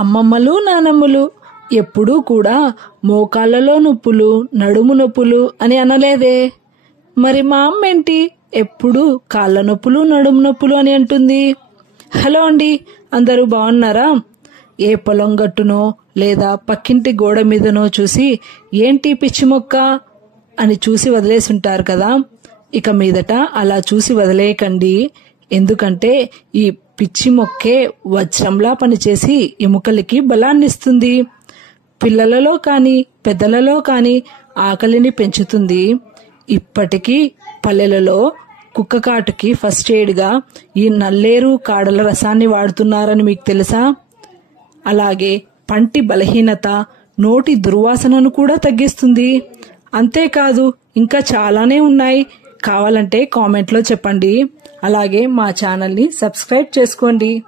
అమ్మమ్మలు నానమ్మలు ఎప్పుడూ కూడా మోకాళ్ళలో నొప్పులు, నడుము నొప్పులు అని అనలేదే. మరి మా అమ్మ ఏంటి ఎప్పుడు కాళ్ళ నొప్పులు, నడుము నొప్పులు అని అంటుంది. హలో అండి, అందరూ బాగున్నారా? ఏ పొలం గట్టునో లేదా పక్కింటి గోడ మీదనో చూసి ఏంటి పిచ్చి మొక్క అని చూసి వదిలేసుంటారు కదా. ఇక మీదట అలా చూసి వదిలేయకండి. ఎందుకంటే ఈ పిచ్చి మొక్కే వజ్రంలా పనిచేసి ఎముకలకి బలాన్నిస్తుంది. పిల్లలలో కానీ పెద్దలలో కానీ ఆకలిని పెంచుతుంది. ఇప్పటికీ పల్లెలలో కుక్క కాటుకి ఫస్ట్ ఎయిడ్గా ఈ నల్లేరు కాడల రసాన్ని వాడుతున్నారని మీకు తెలుసా? అలాగే పంటి బలహీనత, నోటి దుర్వాసనను కూడా తగ్గిస్తుంది. అంతేకాదు ఇంకా చాలానే ఉన్నాయి. కావాలంటే కామెంట్లో చెప్పండి. అలాగే మా ఛానల్ని సబ్స్క్రైబ్ చేసుకోండి.